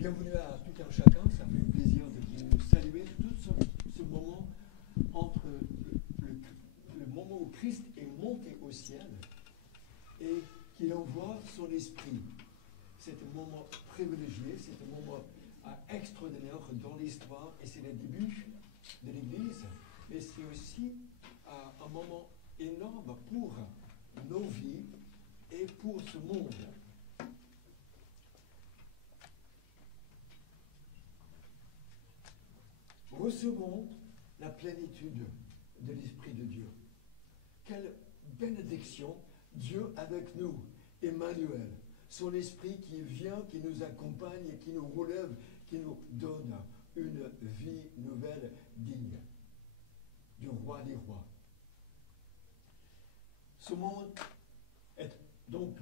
Bienvenue à tout un chacun, ça fait plaisir de vous saluer tout ce moment entre le moment où Christ est monté au ciel et qu'il envoie son esprit. C'est un moment privilégié, c'est un moment extraordinaire dans l'histoire et c'est le début de l'Église, mais c'est aussi un moment énorme pour nos vies et pour ce monde. Recevons la plénitude de l'Esprit de Dieu. Quelle bénédiction, Dieu avec nous, Emmanuel, son Esprit qui vient, qui nous accompagne et qui nous relève, qui nous donne une vie nouvelle digne du roi des rois. Ce monde est donc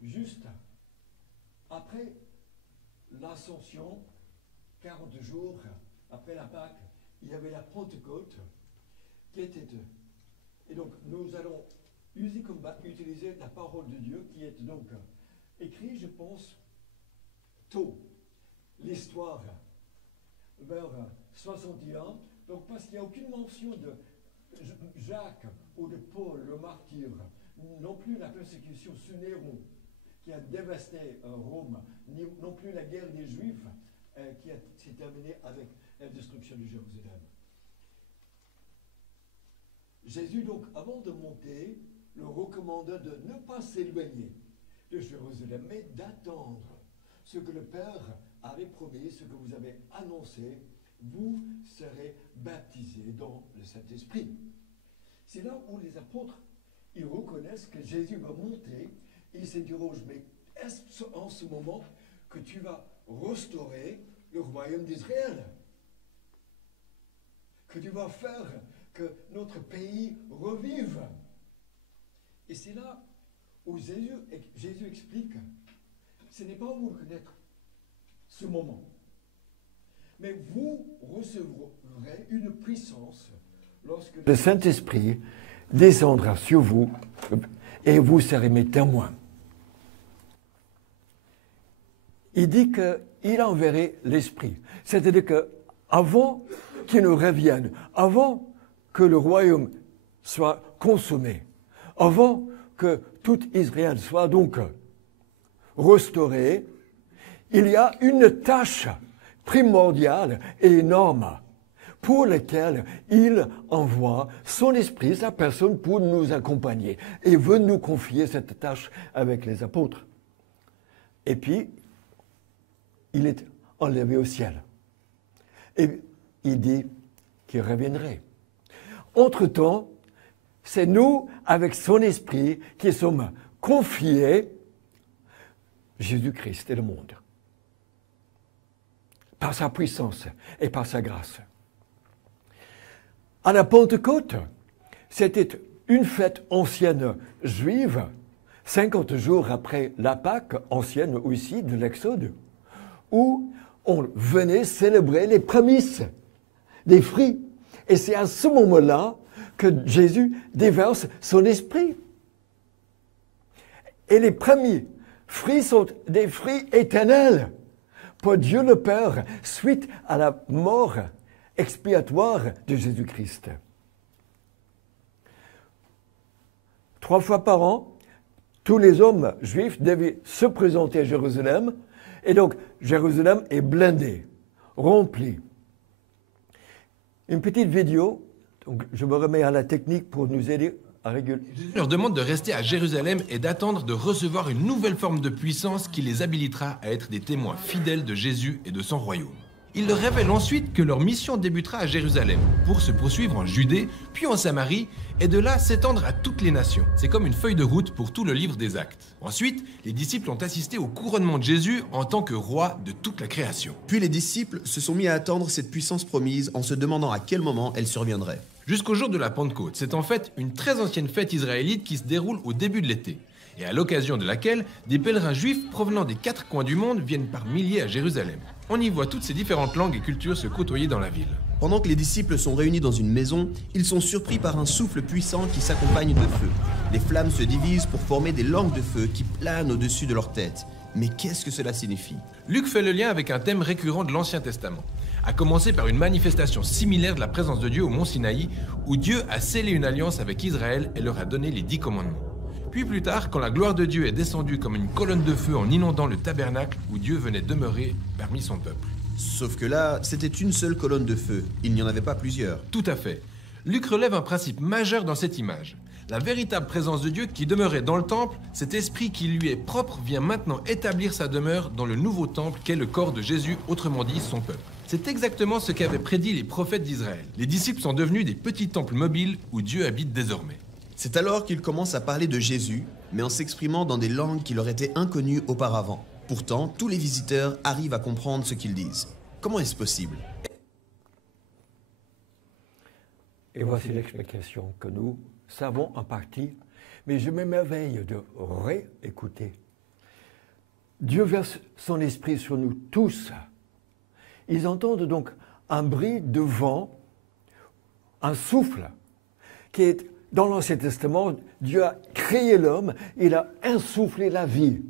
juste après l'ascension, 40 jours après la Pâque, il y avait la Pentecôte qui était. Et donc nous allons utiliser la parole de Dieu qui est donc écrite, je pense, tôt. L'histoire vers 61, donc parce qu'il n'y a aucune mention de Jacques ou de Paul, le martyr, non plus la persécution sous Néron qui a dévasté Rome, non plus la guerre des Juifs qui s'est terminée avec la destruction de Jérusalem. Jésus, donc, avant de monter, le recommanda de ne pas s'éloigner de Jérusalem, mais d'attendre ce que le Père avait promis, ce que vous avez annoncé, vous serez baptisés dans le Saint-Esprit. C'est là où les apôtres, ils reconnaissent que Jésus va monter et ils s'interrogent, mais est-ce en ce moment que tu vas restaurer le royaume d'Israël? Que tu vas faire que notre pays revive? Et c'est là où Jésus explique, ce n'est pas vous connaître ce moment, mais vous recevrez une puissance lorsque le Saint-Esprit descendra sur vous et vous serez mes témoins. Il dit qu'il enverrait l'Esprit. C'est-à-dire qu'avant qu'il nous revienne, avant que le royaume soit consommé, avant que tout Israël soit donc restauré, il y a une tâche primordiale et énorme pour laquelle il envoie son esprit, sa personne, pour nous accompagner et veut nous confier cette tâche avec les apôtres. Et puis, il est enlevé au ciel. Et il dit qu'il reviendrait. Entre-temps, c'est nous, avec son esprit, qui sommes confiés Jésus-Christ et le monde. Par sa puissance et par sa grâce. À la Pentecôte, c'était une fête ancienne juive, 50 jours après la Pâque ancienne aussi de l'Exode, où on venait célébrer les prémices des fruits. Et c'est à ce moment-là que Jésus déverse son esprit. Et les premiers fruits sont des fruits éternels pour Dieu le Père, suite à la mort expiatoire de Jésus-Christ. 3 fois par an, tous les hommes juifs devaient se présenter à Jérusalem, et donc Jérusalem est blindée, remplie. Une petite vidéo, donc je me remets à la technique pour nous aider à réguler. Jésus leur demande de rester à Jérusalem et d'attendre de recevoir une nouvelle forme de puissance qui les habilitera à être des témoins fidèles de Jésus et de son royaume. Il leur révèle ensuite que leur mission débutera à Jérusalem, pour se poursuivre en Judée, puis en Samarie, et de là s'étendre à toutes les nations. C'est comme une feuille de route pour tout le livre des Actes. Ensuite, les disciples ont assisté au couronnement de Jésus en tant que roi de toute la création. Puis les disciples se sont mis à attendre cette puissance promise en se demandant à quel moment elle surviendrait. Jusqu'au jour de la Pentecôte, c'est en fait une très ancienne fête israélite qui se déroule au début de l'été, et à l'occasion de laquelle des pèlerins juifs provenant des 4 coins du monde viennent par milliers à Jérusalem. On y voit toutes ces différentes langues et cultures se côtoyer dans la ville. Pendant que les disciples sont réunis dans une maison, ils sont surpris par un souffle puissant qui s'accompagne de feu. Les flammes se divisent pour former des langues de feu qui planent au-dessus de leur tête. Mais qu'est-ce que cela signifie? Luc fait le lien avec un thème récurrent de l'Ancien Testament, à commencer par une manifestation similaire de la présence de Dieu au mont Sinaï, où Dieu a scellé une alliance avec Israël et leur a donné les 10 commandements. Puis plus tard, quand la gloire de Dieu est descendue comme une colonne de feu en inondant le tabernacle où Dieu venait demeurer parmi son peuple. Sauf que là, c'était une seule colonne de feu. Il n'y en avait pas plusieurs. Tout à fait. Luc relève un principe majeur dans cette image. La véritable présence de Dieu qui demeurait dans le temple, cet esprit qui lui est propre vient maintenant établir sa demeure dans le nouveau temple qu'est le corps de Jésus, autrement dit son peuple. C'est exactement ce qu'avaient prédit les prophètes d'Israël. Les disciples sont devenus des petits temples mobiles où Dieu habite désormais. C'est alors qu'il commence à parler de Jésus, mais en s'exprimant dans des langues qui leur étaient inconnues auparavant. Pourtant, tous les visiteurs arrivent à comprendre ce qu'ils disent. Comment est-ce possible? Et voici l'explication que nous savons en partie, mais je m'émerveille de réécouter. Dieu verse son esprit sur nous tous. Ils entendent donc un bruit de vent, un souffle, qui est dans l'Ancien Testament. Dieu a créé l'homme, il a insufflé la vie.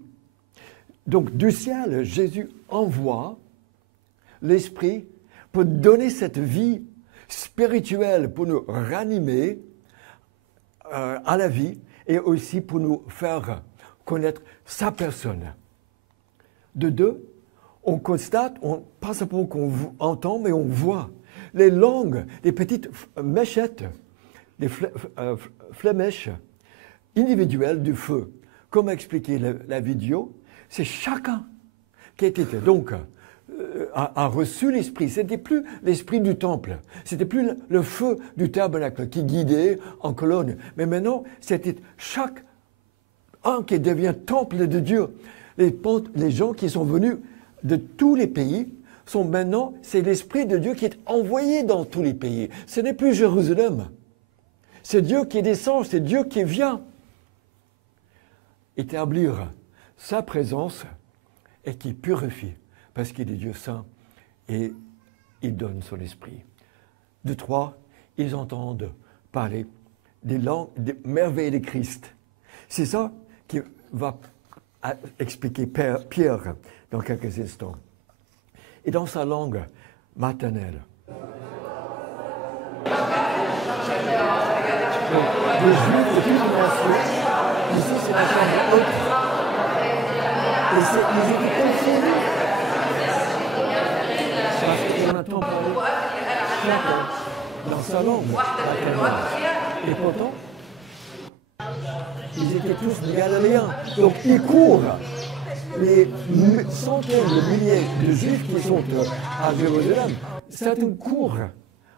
Donc du ciel, Jésus envoie l'Esprit pour donner cette vie spirituelle, pour nous ranimer à la vie et aussi pour nous faire connaître sa personne. De deux, on constate, pas simplement qu'on entend, mais on voit les langues, les petites méchettes, les flémèches individuelles du feu. Comme expliqué la vidéo, c'est chacun qui était donc a reçu l'esprit. C'était plus l'esprit du temple, c'était plus le feu du tabernacle qui guidait en colonne, mais maintenant c'était chacun qui devient temple de Dieu. Les gens qui sont venus de tous les pays sont maintenant, c'est l'esprit de Dieu qui est envoyé dans tous les pays. Ce n'est plus Jérusalem, c'est Dieu qui descend, c'est Dieu qui vient établir sa présence et qui purifie, parce qu'il est Dieu saint et il donne son esprit. De trois, ils entendent parler des langues, des merveilles de Christ. C'est ça qui va expliquer Pierre dans quelques instants. Et dans sa langue maternelle. Les Juifs de toute nation, ici c'est la langue haute. Et ils étaient confondus. Parce qu'on entend parler chacun dans sa langue maternelle. Et pourtant, ils étaient tous des Galiléens. Donc ils courent. Les centaines de milliers de Juifs qui sont à Jérusalem, certains courent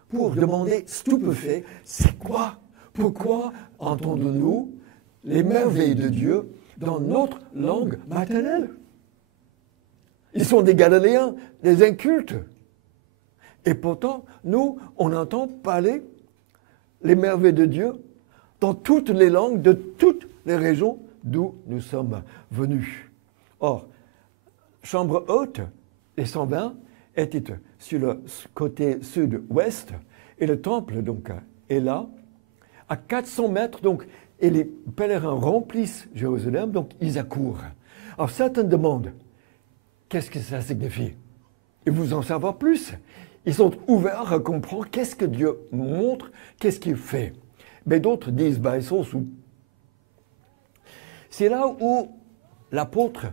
pour demander stupéfaits, c'est quoi? Pourquoi entendons-nous les merveilles de Dieu dans notre langue maternelle? Ils sont des Galiléens, des incultes. Et pourtant, nous, on entend parler les merveilles de Dieu dans toutes les langues de toutes les régions d'où nous sommes venus. Or, chambre haute, les 120 étaient sur le côté sud-ouest, et le temple donc est là, à 400 mètres, donc, et les pèlerins remplissent Jérusalem, donc ils accourent. Alors certains demandent, qu'est-ce que ça signifie? Et vous en savez plus. Ils sont ouverts à comprendre qu'est-ce que Dieu montre, qu'est-ce qu'il fait. Mais d'autres disent, ils sont sous. C'est là où l'apôtre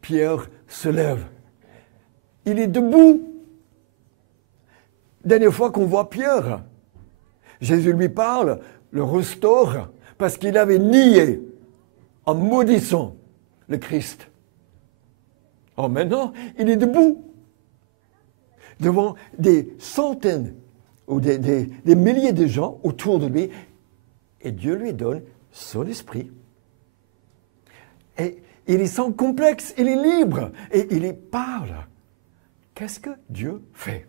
Pierre se lève. Il est debout. Dernière fois qu'on voit Pierre, Jésus lui parle, le restaure, parce qu'il avait nié en maudissant le Christ. Or maintenant, il est debout devant des centaines ou des milliers de gens autour de lui, et Dieu lui donne son esprit. Et il est sans complexe, il est libre, et il y parle. Qu'est-ce que Dieu fait?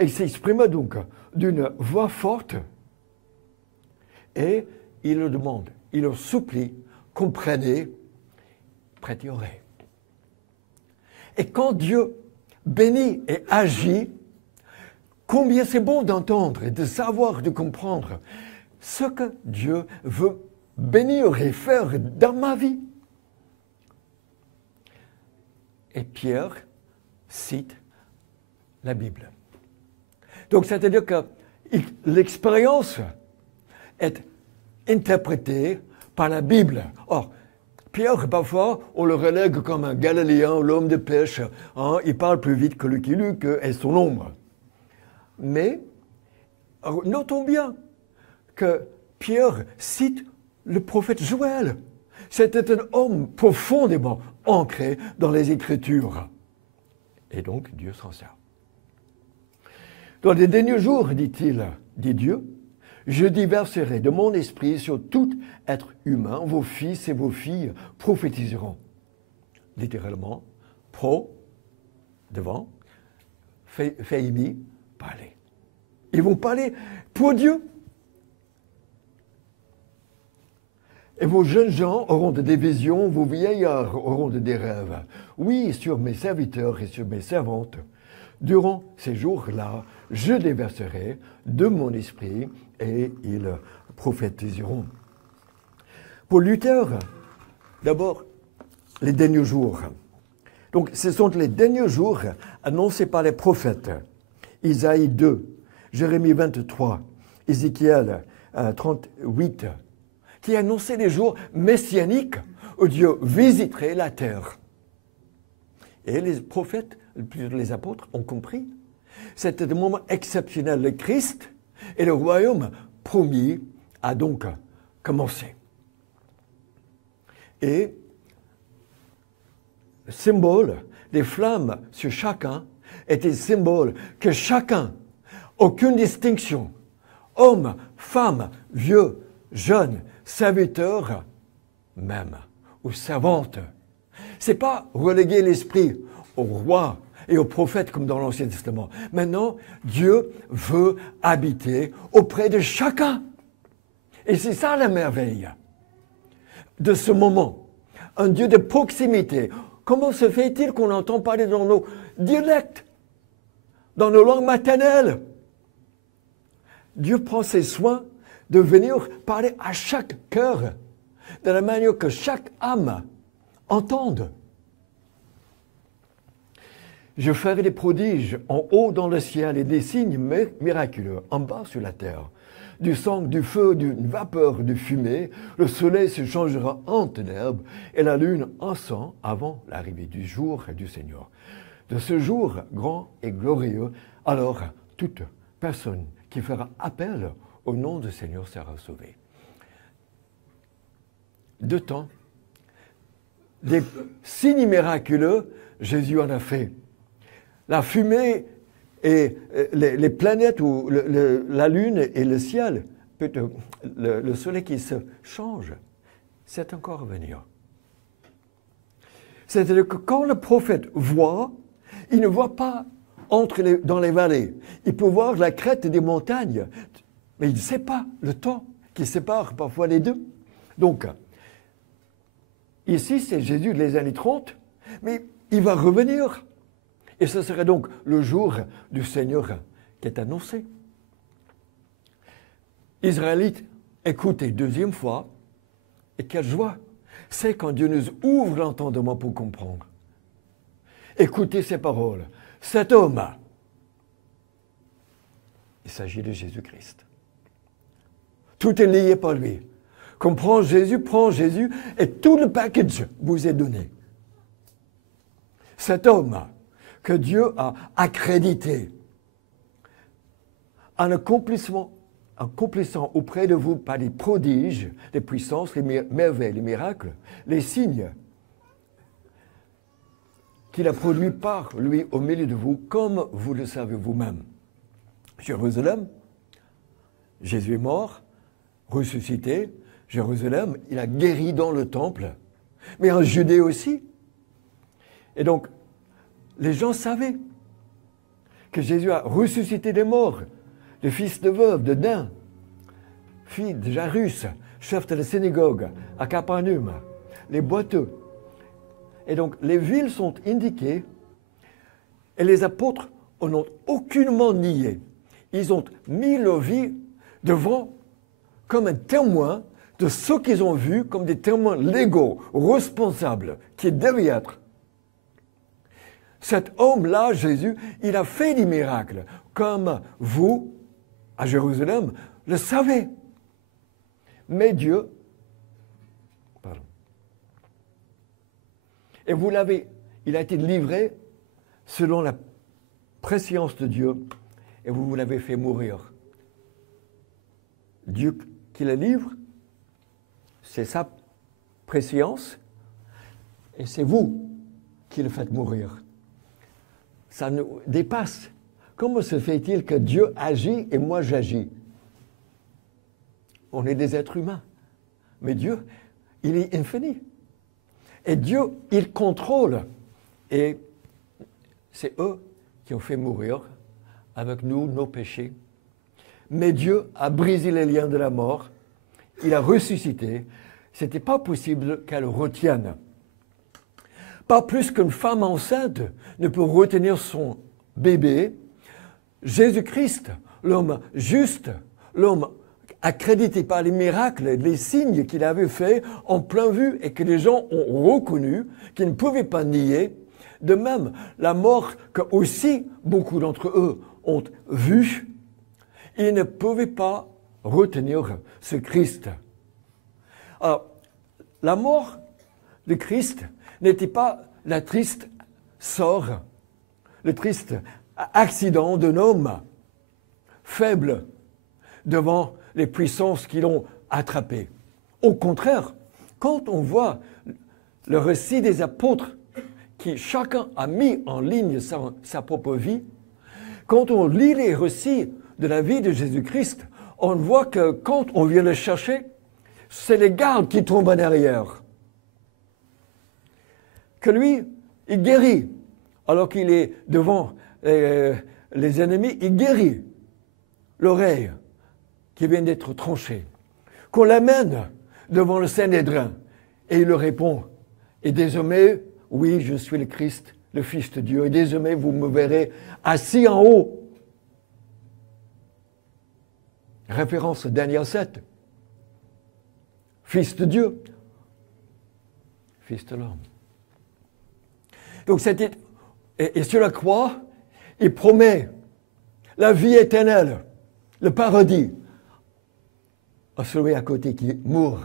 Il s'exprime donc d'une voix forte, et il leur demande, il leur supplie, comprenez, prêtez oreille. Et quand Dieu bénit et agit, combien c'est bon d'entendre et de savoir, de comprendre ce que Dieu veut bénir et faire dans ma vie. et Pierre cite la Bible. Donc, c'est-à-dire que l'expérience est interprétée par la Bible. Or, Pierre, parfois, on le relègue comme un Galiléen, l'homme de pêche. Hein, il parle plus vite que Lucky Luke et son ombre. Mais, notons bien que Pierre cite le prophète Joël. C'était un homme profondément ancré dans les Écritures. Et donc, Dieu s'en sert. Dans les derniers jours, dit-il, dit Dieu, je déverserai de mon esprit sur tout être humain, vos fils et vos filles prophétiseront. Littéralement, devant, Féimi, parler. Ils vont parler pour Dieu. Et vos jeunes gens auront des visions, vos vieillards auront des rêves. Oui, sur mes serviteurs et sur mes servantes, durant ces jours-là, je déverserai de mon esprit et ils prophétiseront. Pour Luther, d'abord, les derniers jours. Donc, ce sont les derniers jours annoncés par les prophètes. Isaïe 2, Jérémie 23, Ézéchiel 38, qui annonçaient les jours messianiques où Dieu visiterait la terre. Et les prophètes, les apôtres ont compris. C'était un moment exceptionnel. Le Christ et le royaume promis a donc commencé. Et le symbole des flammes sur chacun était symbole que chacun, aucune distinction, homme, femme, vieux, jeune, serviteur, même, ou servante. C'est pas reléguer l'esprit au roi et aux prophètes comme dans l'Ancien Testament. Maintenant, Dieu veut habiter auprès de chacun. Et c'est ça la merveille de ce moment. Un Dieu de proximité. Comment se fait-il qu'on entend parler dans nos dialectes, dans nos langues maternelles? Dieu prend ses soins de venir parler à chaque cœur, de la manière que chaque âme entende. Je ferai des prodiges en haut dans le ciel et des signes miraculeux en bas sur la terre. Du sang, du feu, d'une vapeur, de fumée, le soleil se changera en ténèbres et la lune en sang avant l'arrivée du jour du Seigneur. De ce jour grand et glorieux, alors toute personne qui fera appel au nom du Seigneur sera sauvée. Deux temps, des signes miraculeux, Jésus en a fait. La fumée et les planètes, ou la lune et le ciel, le soleil qui se change, c'est encore à venir. C'est-à-dire que quand le prophète voit, il ne voit pas dans les vallées. Il peut voir la crête des montagnes, mais il ne sait pas le temps qui sépare parfois les deux. Donc, ici, c'est Jésus les années 30, mais il va revenir. Et ce serait donc le jour du Seigneur qui est annoncé. Israélites, écoutez, deuxième fois, et quelle joie, c'est quand Dieu nous ouvre l'entendement pour comprendre. Écoutez ces paroles. Cet homme, il s'agit de Jésus-Christ. Tout est lié par lui. Comme prends Jésus, et tout le package vous est donné. Cet homme que Dieu a accrédité en accomplissant auprès de vous par des prodiges, les puissances, les merveilles, les miracles, les signes qu'il a produits par lui au milieu de vous, comme vous le savez vous-même. Jérusalem, Jésus est mort, ressuscité. Jérusalem, il a guéri dans le temple, mais en Judée aussi. Et donc, les gens savaient que Jésus a ressuscité des morts, le fils de veuve, de Nain, fille de Jairus, chef de la synagogue à Capernaum, les boiteux. Et donc, les villes sont indiquées et les apôtres en ont aucunement nié. Ils ont mis leur vie devant comme un témoin de ce qu'ils ont vu, comme des témoins légaux, responsables, qui devaient être. cet homme-là, Jésus, il a fait des miracles, comme vous, à Jérusalem, le savez. Mais Dieu, et vous l'avez, il a été livré selon la préscience de Dieu, et vous l'avez fait mourir. Dieu qui le livre, c'est sa préscience, et c'est vous qui le faites mourir. Ça nous dépasse. Comment se fait-il que Dieu agit et moi j'agis? On est des êtres humains. Mais Dieu, il est infini. Et Dieu, il contrôle. Et c'est eux qui ont fait mourir avec nous nos péchés. Mais Dieu a brisé les liens de la mort. Il a ressuscité. Ce n'était pas possible qu'elle retienne. Pas plus qu'une femme enceinte ne peut retenir son bébé. Jésus-Christ, l'homme juste, l'homme accrédité par les miracles, les signes qu'il avait faits en plein vue et que les gens ont reconnus, qu'ils ne pouvaient pas nier. De même, la mort que aussi beaucoup d'entre eux ont vue, ils ne pouvaient pas retenir ce Christ. Alors, la mort de Christ n'était pas la triste sort, le triste accident d'un homme faible devant les puissances qui l'ont attrapé. Au contraire, quand on voit le récit des apôtres, qui chacun a mis en ligne sa propre vie, quand on lit les récits de la vie de Jésus-Christ, on voit que quand on vient le chercher, c'est les gardes qui tombent en arrière. Que lui, il guérit, alors qu'il est devant les ennemis, il guérit l'oreille qui vient d'être tranchée. Qu'on l'amène devant le Sanhédrin, et il leur répond, « Et désormais, oui, je suis le Christ, le Fils de Dieu, et désormais vous me verrez assis en haut. » Référence à Daniel 7. Fils de Dieu, Fils de l'homme. Donc c'était, et sur la croix, il promet la vie éternelle, le paradis, à celui à côté qui meurt,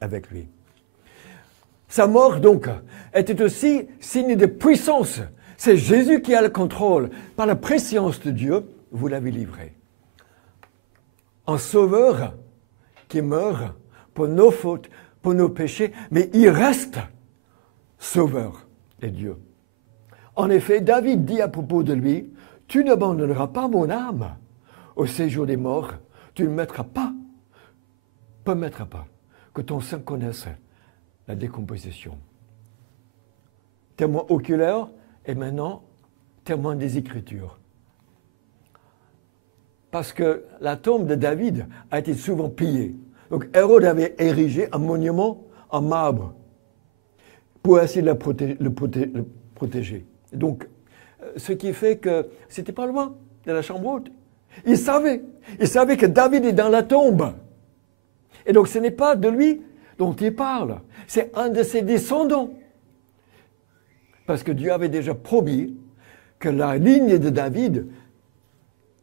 avec lui. Sa mort, donc, était aussi signe de puissance. C'est Jésus qui a le contrôle. Par la préscience de Dieu, vous l'avez livré. Un sauveur qui meurt pour nos fautes, pour nos péchés, mais il reste sauveur et Dieu. En effet, David dit à propos de lui, « Tu n'abandonneras pas mon âme au séjour des morts, tu ne permettras pas que ton sein connaisse la décomposition. » Témoin oculaire et maintenant témoin des Écritures. Parce que la tombe de David a été souvent pillée. Donc Hérode avait érigé un monument en marbre pour essayer de le protéger. Donc, ce qui fait que c'était pas loin de la chambre haute. Il savait que David est dans la tombe. Et donc ce n'est pas de lui dont il parle, c'est un de ses descendants. Parce que Dieu avait déjà promis que la ligne de David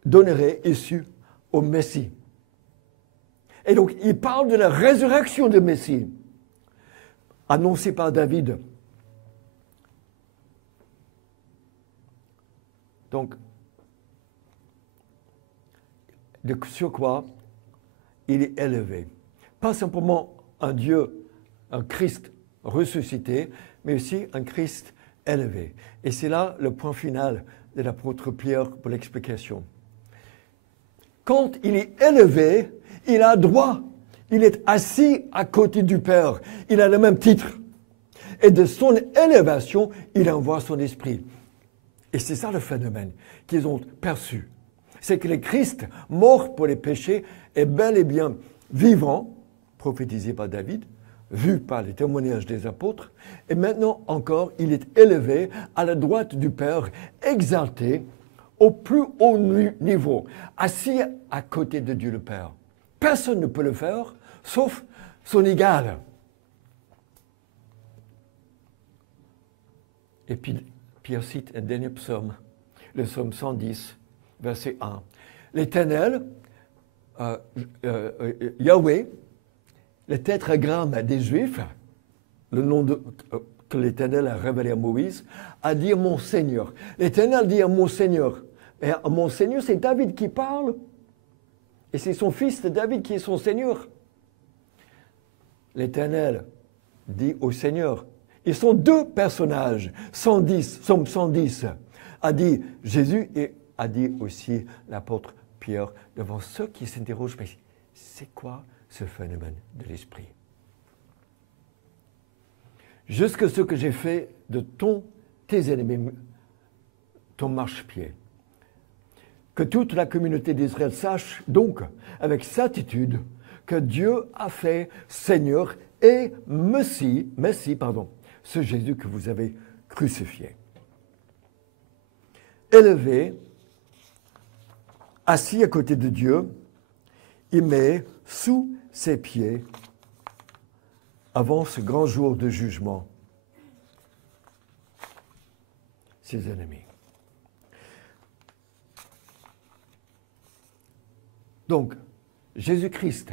donnerait issue au Messie. Et donc il parle de la résurrection du Messie, annoncée par David. Donc, sur quoi il est élevé. Pas simplement un Dieu, un Christ ressuscité, mais aussi un Christ élevé. Et c'est là le point final de l'apôtre Pierre pour l'explication. Quand il est élevé, il a droit. Il est assis à côté du Père. Il a le même titre. Et de son élévation, il envoie son esprit. Et c'est ça le phénomène qu'ils ont perçu. C'est que le Christ, mort pour les péchés, est bel et bien vivant, prophétisé par David, vu par les témoignages des apôtres, et maintenant encore, il est élevé à la droite du Père, exalté au plus haut niveau, assis à côté de Dieu le Père. Personne ne peut le faire, sauf son égal. Et puis Pierre cite un dernier psaume, le psaume 110, verset 1. L'Éternel, Yahweh, le tétragramme des Juifs, le nom que l'Éternel a révélé à Moïse, a dit mon Seigneur. L'Éternel dit à mon Seigneur. Et à mon Seigneur, c'est David qui parle. Et c'est son fils David qui est son Seigneur. L'Éternel dit au Seigneur. Ils sont deux personnages. 110, Psaume 110 a dit Jésus et a dit aussi l'apôtre Pierre devant ceux qui s'interrogent, mais c'est quoi ce phénomène de l'esprit? Jusque ce que j'ai fait de tes ennemis, ton marchepied. Que toute la communauté d'Israël sache donc avec certitude que Dieu a fait Seigneur et Messie, ce Jésus que vous avez crucifié. Élevé, assis à côté de Dieu, il met sous ses pieds avant ce grand jour de jugement ses ennemis. Donc, Jésus-Christ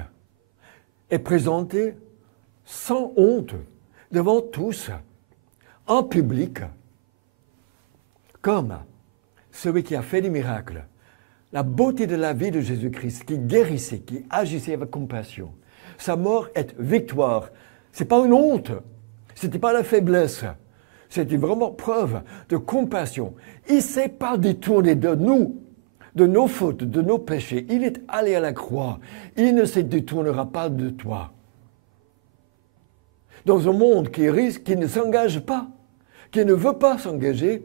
est présenté sans honte devant tous, en public, comme celui qui a fait des miracles. La beauté de la vie de Jésus-Christ, qui guérissait, qui agissait avec compassion. Sa mort est victoire. Ce n'est pas une honte, ce n'était pas la faiblesse. C'était vraiment preuve de compassion. Il ne s'est pas détourné de nous, de nos fautes, de nos péchés. Il est allé à la croix. Il ne se détournera pas de toi. Dans un monde qui risque, qui ne s'engage pas, qui ne veut pas s'engager,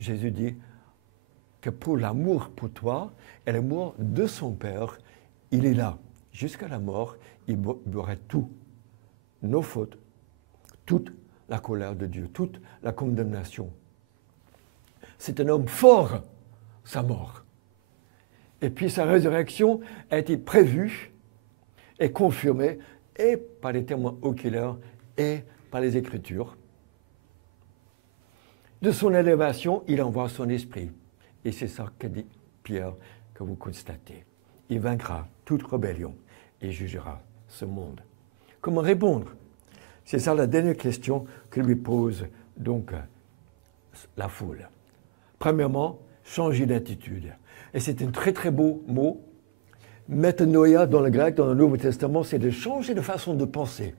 Jésus dit que pour l'amour pour toi et l'amour de son Père, il est là. Jusqu'à la mort, il boirait tout. Nos fautes, toute la colère de Dieu, toute la condamnation. C'est un homme fort, sa mort. Et puis sa résurrection a été prévue et confirmée et par les témoins oculaires et par les Écritures. De son élévation, il envoie son esprit. Et c'est ça que dit Pierre, que vous constatez. Il vaincra toute rébellion et jugera ce monde. Comment répondre? C'est ça la dernière question que lui pose donc la foule. Premièrement, changer d'attitude. Et c'est un très très beau mot. Métanoïa dans le grec, dans le Nouveau Testament, c'est de changer de façon de penser.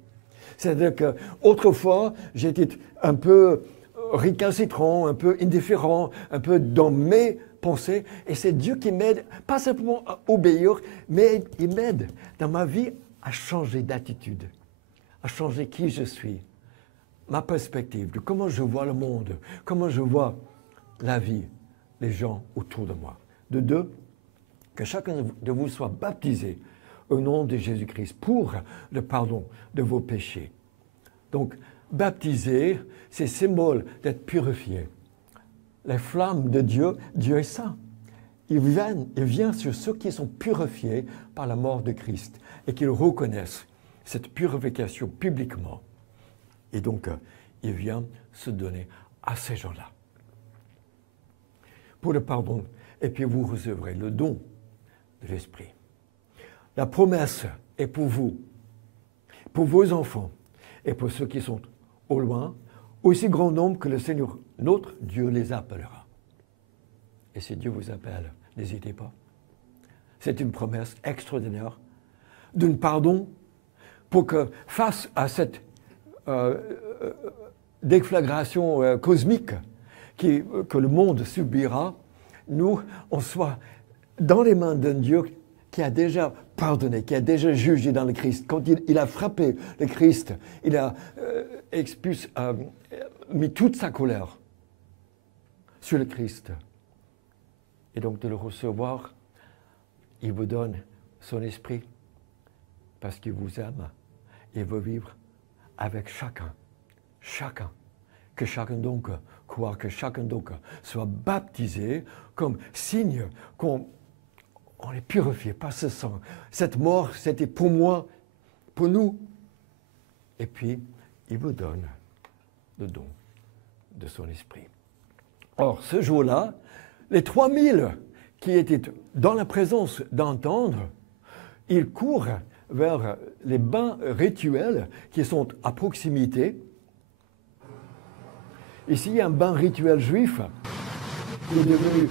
C'est-à-dire qu'autrefois, j'étais un peu récalcitrant, un peu indifférent, un peu dans mes pensées. Et c'est Dieu qui m'aide, pas simplement à obéir, mais il m'aide dans ma vie à changer d'attitude, à changer qui je suis, ma perspective, de comment je vois le monde, comment je vois la vie, les gens autour de moi. De deux, que chacun de vous soit baptisé au nom de Jésus-Christ pour le pardon de vos péchés. Donc, baptiser, c'est symbole d'être purifié. Les flammes de Dieu, Dieu est saint. Il vient sur ceux qui sont purifiés par la mort de Christ et qui reconnaissent cette purification publiquement. Et donc, il vient se donner à ces gens-là. Pour le pardon, et puis vous recevrez le don de l'Esprit. La promesse est pour vous, pour vos enfants et pour ceux qui sont au loin, aussi grand nombre que le Seigneur, notre Dieu, les appellera. Et si Dieu vous appelle, n'hésitez pas. C'est une promesse extraordinaire d'un pardon pour que face à cette déflagration cosmique que le monde subira, nous, on soit dans les mains d'un Dieu qui a déjà pardonné, qui a déjà jugé dans le Christ. Quand il a frappé le Christ, il a mis toute sa colère sur le Christ. Et donc de le recevoir, il vous donne son esprit parce qu'il vous aime et veut vivre avec chacun. Chacun. Que chacun donc croit, que chacun donc soit baptisé comme signe qu'on est purifié par ce sang. Cette mort, c'était pour moi, pour nous. Et puis, il vous donne le don de son esprit. Or, ce jour-là, les 3000 qui étaient dans la présence d'entendre, ils courent vers les bains rituels qui sont à proximité. Ici, il y a un bain rituel juif qui est devenu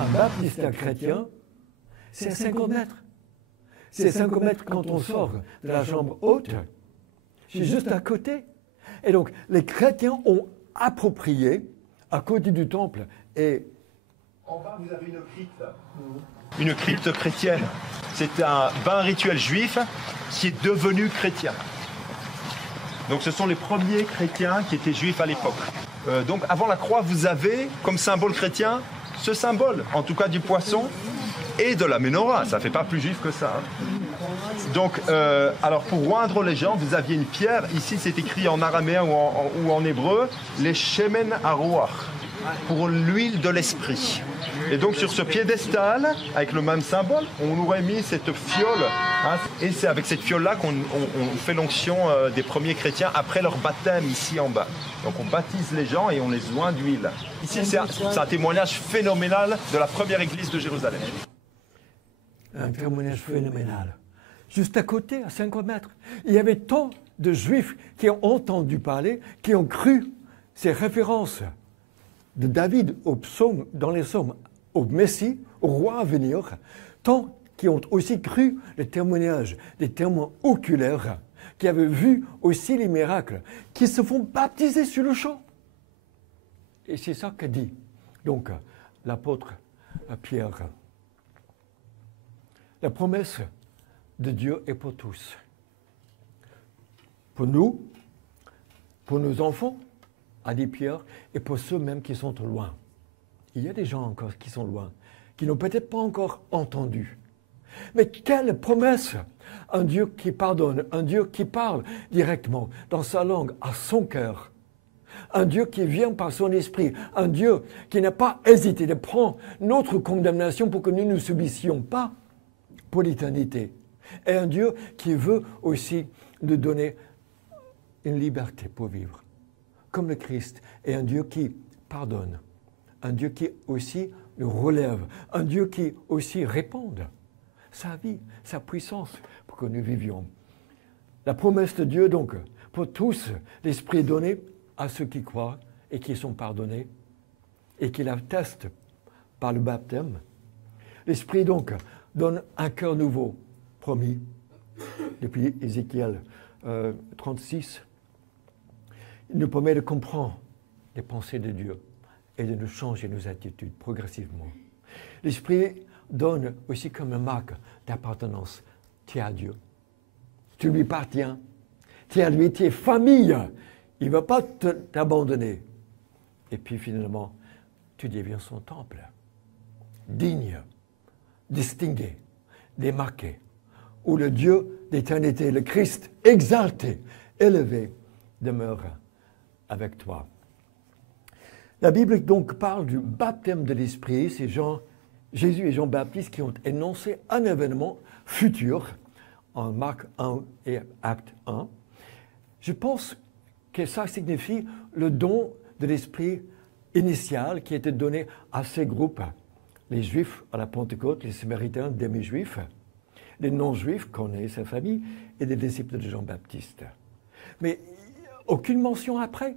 un baptistère chrétien. C'est à 50 mètres. C'est 50 mètres quand on sort de la chambre haute. C'est juste à côté. Et donc, les chrétiens ont approprié, à côté du temple, et... En bas, vous avez une crypte. Une crypte chrétienne. C'est un bain rituel juif qui est devenu chrétien. Donc, ce sont les premiers chrétiens qui étaient juifs à l'époque. Donc, avant la croix, vous avez, comme symbole chrétien, ce symbole, en tout cas du poisson et de la menorah. Ça ne fait pas plus juif que ça. Donc, alors pour oindre les gens, vous aviez une pierre. Ici, c'est écrit en araméen ou en hébreu, les shemen haroach, pour l'huile de l'esprit. Et donc, sur ce piédestal, avec le même symbole, on aurait mis cette fiole. Hein, et c'est avec cette fiole-là qu'on fait l'onction des premiers chrétiens après leur baptême, ici en bas. Donc, on baptise les gens et on les oint d'huile. Ici, c'est un témoignage phénoménal de la première église de Jérusalem. Un témoignage phénoménal. Juste à côté, à 50 mètres, il y avait tant de Juifs qui ont entendu parler, qui ont cru ces références de David au psaume, dans les psaumes, au Messie, au roi à venir, tant qui ont aussi cru les témoignages des témoins oculaires, qui avaient vu aussi les miracles, qui se font baptiser sur le champ. Et c'est ça qu'a dit donc l'apôtre Pierre. La promesse de Dieu est pour tous. Pour nous, pour nos enfants, a dit Pierre, et pour ceux même qui sont au loin. Il y a des gens encore qui sont loin, qui n'ont peut-être pas encore entendu. Mais quelle promesse! Un Dieu qui pardonne, un Dieu qui parle directement dans sa langue, à son cœur. Un Dieu qui vient par son esprit, un Dieu qui n'a pas hésité de prendre notre condamnation pour que nous ne subissions pas pour l'éternité. Et un Dieu qui veut aussi nous donner une liberté pour vivre, comme le Christ, et un Dieu qui pardonne, un Dieu qui aussi nous relève, un Dieu qui aussi répond sa vie, sa puissance pour que nous vivions. La promesse de Dieu, donc, pour tous, l'Esprit est donné à ceux qui croient et qui sont pardonnés et qui l'attestent par le baptême. L'Esprit, donc, donne un cœur nouveau, promis, depuis Ézéchiel 36. Il nous permet de comprendre les pensées de Dieu et de nous changer nos attitudes progressivement. L'Esprit donne aussi comme une marque d'appartenance. Tu es à Dieu. Tu lui appartiens. Tu es à lui, tu es famille. Il ne va pas t'abandonner. Et puis finalement, tu deviens son temple. Digne, distingué, démarqué, où le Dieu d'éternité, le Christ exalté, élevé, demeure avec toi. La Bible donc parle du baptême de l'Esprit. C'est Jésus et Jean-Baptiste qui ont énoncé un événement futur en Marc 1 et Acte 1. Je pense que ça signifie le don de l'Esprit initial qui était donné à ces groupes. Les Juifs à la Pentecôte, les Samaritains, demi-Juifs, les non-Juifs, connaissent sa famille, et les disciples de Jean-Baptiste. Mais aucune mention après.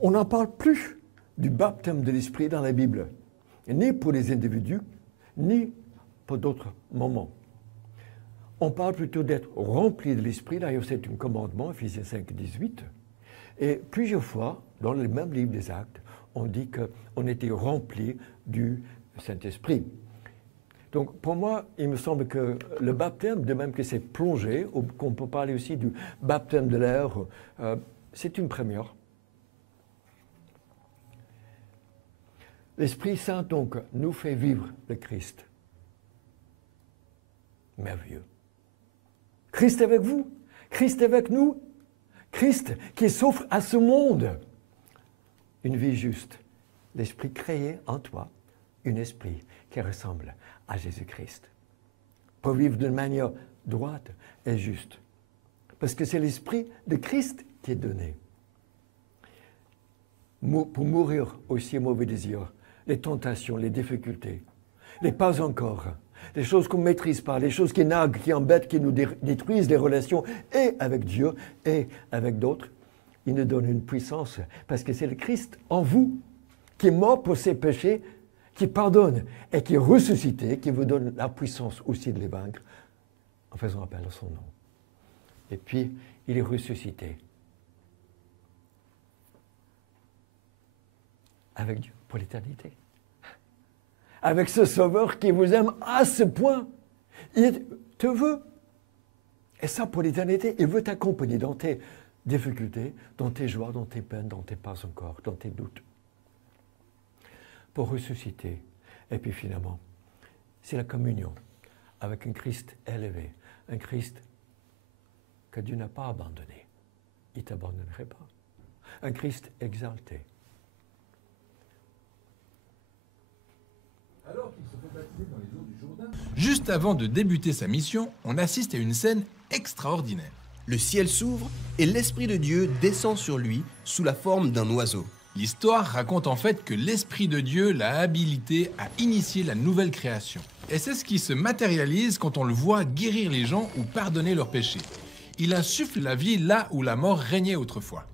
On n'en parle plus du baptême de l'Esprit dans la Bible, ni pour les individus, ni pour d'autres moments. On parle plutôt d'être rempli de l'Esprit. D'ailleurs, c'est un commandement, Ephésiens 5, 18. Et plusieurs fois, dans le même livre des Actes, on dit qu'on était rempli du Saint-Esprit. Donc, pour moi, il me semble que le baptême, de même que c'est plongé, ou qu'on peut parler aussi du baptême de l'air, c'est une première. L'Esprit Saint, donc, nous fait vivre le Christ. Merveilleux. Christ avec vous, Christ avec nous, Christ qui s'offre à ce monde une vie juste. L'Esprit créé en toi, un esprit qui ressemble à Jésus-Christ. Pour vivre d'une manière droite et juste. Parce que c'est l'Esprit de Christ qui est donné. pour mourir aussi aux mauvais désirs, les tentations, les difficultés, les pas encore, les choses qu'on ne maîtrise pas, les choses qui naguent, qui embêtent, qui nous détruisent les relations et avec Dieu et avec d'autres. Il nous donne une puissance parce que c'est le Christ en vous qui est mort pour ses péchés, qui pardonne et qui est ressuscité, qui vous donne la puissance aussi de les vaincre en faisant appel à son nom. Et puis, il est ressuscité avec Dieu pour l'éternité. Avec ce Sauveur qui vous aime à ce point. Il te veut. Et ça, pour l'éternité, il veut t'accompagner dans tes difficultés, dans tes joies, dans tes peines, dans tes pas encore, dans tes doutes. Pour ressusciter. Et puis finalement, c'est la communion avec un Christ élevé, un Christ que Dieu n'a pas abandonné. Il ne t'abandonnerait pas. Un Christ exalté. Alors qu'il se fait baptiser dans les eaux du Jourdain, juste avant de débuter sa mission, on assiste à une scène extraordinaire. Le ciel s'ouvre et l'Esprit de Dieu descend sur lui sous la forme d'un oiseau. L'histoire raconte en fait que l'Esprit de Dieu l'a habilité à initier la nouvelle création. Et c'est ce qui se matérialise quand on le voit guérir les gens ou pardonner leurs péchés. Il insuffle la vie là où la mort régnait autrefois.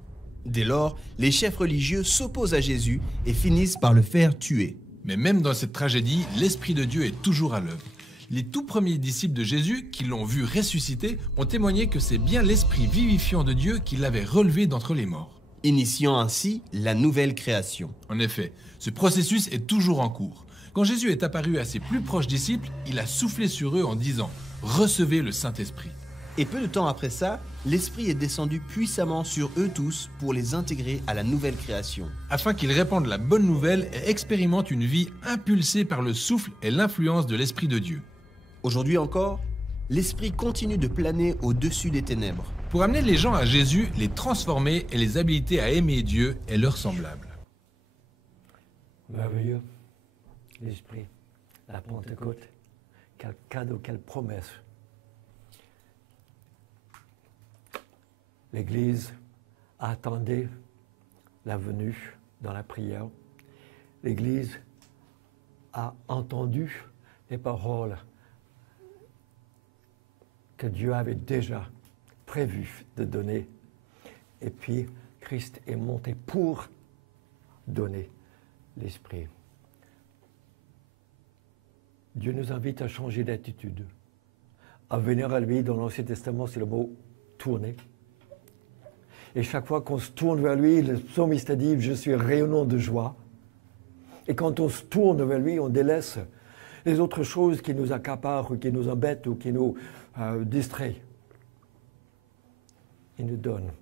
Dès lors, les chefs religieux s'opposent à Jésus et finissent par le faire tuer. Mais même dans cette tragédie, l'Esprit de Dieu est toujours à l'œuvre. Les tout premiers disciples de Jésus, qui l'ont vu ressusciter, ont témoigné que c'est bien l'Esprit vivifiant de Dieu qui l'avait relevé d'entre les morts. Initiant ainsi la nouvelle création. En effet, ce processus est toujours en cours. Quand Jésus est apparu à ses plus proches disciples, il a soufflé sur eux en disant « Recevez le Saint-Esprit ». Et peu de temps après ça, l'Esprit est descendu puissamment sur eux tous pour les intégrer à la nouvelle création. Afin qu'ils répandent la bonne nouvelle et expérimentent une vie impulsée par le souffle et l'influence de l'Esprit de Dieu. Aujourd'hui encore, l'Esprit continue de planer au-dessus des ténèbres. Pour amener les gens à Jésus, les transformer et les habiliter à aimer Dieu et leurs semblables. Merveilleux, l'Esprit, la Pentecôte, quel cadeau, quelle promesse. L'Église attendait la venue dans la prière. L'Église a entendu les paroles que Dieu avait déjà prévu de donner. Et puis, Christ est monté pour donner l'Esprit. Dieu nous invite à changer d'attitude, à venir à lui. Dans l'Ancien Testament, c'est le mot « tourner ». Et chaque fois qu'on se tourne vers lui, le psalmiste a dit « Je suis rayonnant de joie ». Et quand on se tourne vers lui, on délaisse les autres choses qui nous accaparent, ou qui nous embêtent, ou qui nous distraient. Il nous donne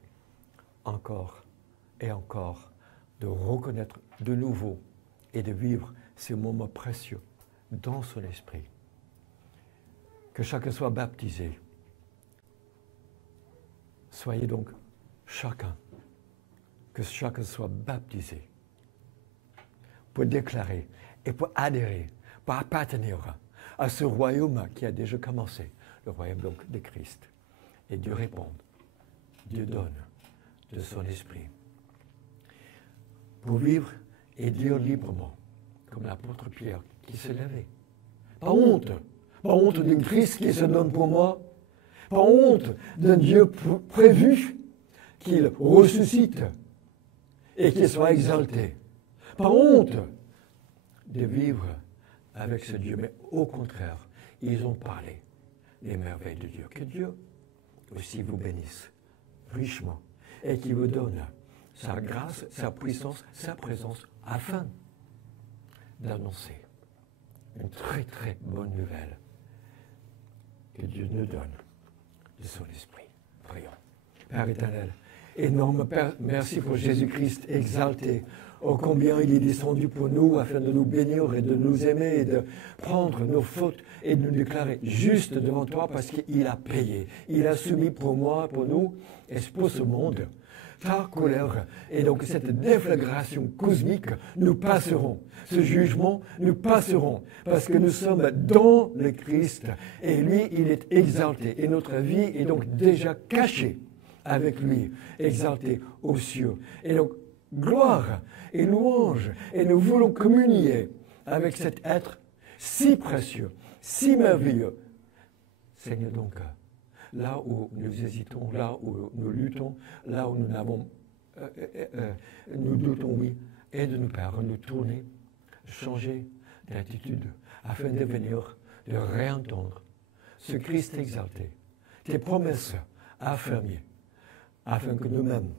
encore et encore de reconnaître de nouveau et de vivre ces moments précieux dans son esprit. Que chacun soit baptisé. Soyez donc chacun, que chacun soit baptisé pour déclarer et pour adhérer, pour appartenir à ce royaume qui a déjà commencé, le royaume donc de Christ. Et Dieu répond, Dieu donne de son esprit. Pour vivre et dire librement, comme l'apôtre Pierre qui se levait. Pas honte d'un Christ qui se donne pour moi, pas honte d'un Dieu prévu qu'il ressuscite et qu'il soit exalté. Pas honte de vivre avec ce Dieu, mais au contraire, ils ont parlé des merveilles de Dieu. Que Dieu aussi vous bénisse richement et qu'il vous donne sa grâce, sa puissance, sa présence afin d'annoncer une très très bonne nouvelle que Dieu nous donne de son esprit. Prions. Père éternel, énorme Père, merci pour Jésus-Christ exalté. Oh, combien il est descendu pour nous afin de nous bénir et de nous aimer et de prendre nos fautes et de nous déclarer juste devant toi parce qu'il a payé. Il a soumis pour moi, pour nous et pour ce monde ta colère. Et donc cette déflagration cosmique, nous passerons. Ce jugement, nous passerons parce que nous sommes dans le Christ et lui, il est exalté. Et notre vie est donc déjà cachée avec lui, exalté aux cieux. Et donc, gloire et louange et nous voulons communier avec cet être si précieux, si merveilleux. Seigneur, donc, là où nous hésitons, là où nous luttons, là où nous doutons, oui, aide-nous, Père, à nous tourner, changer d'attitude, afin de venir, de réentendre ce Christ exalté, tes promesses affirmées, afin que nous-mêmes,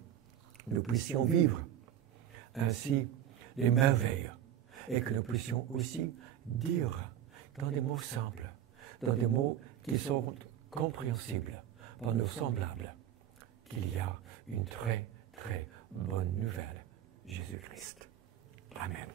nous puissions vivre ainsi les merveilles et que nous puissions aussi dire dans des mots simples, dans des mots qui sont compréhensibles par nos semblables, qu'il y a une très, très bonne nouvelle, Jésus-Christ. Amen.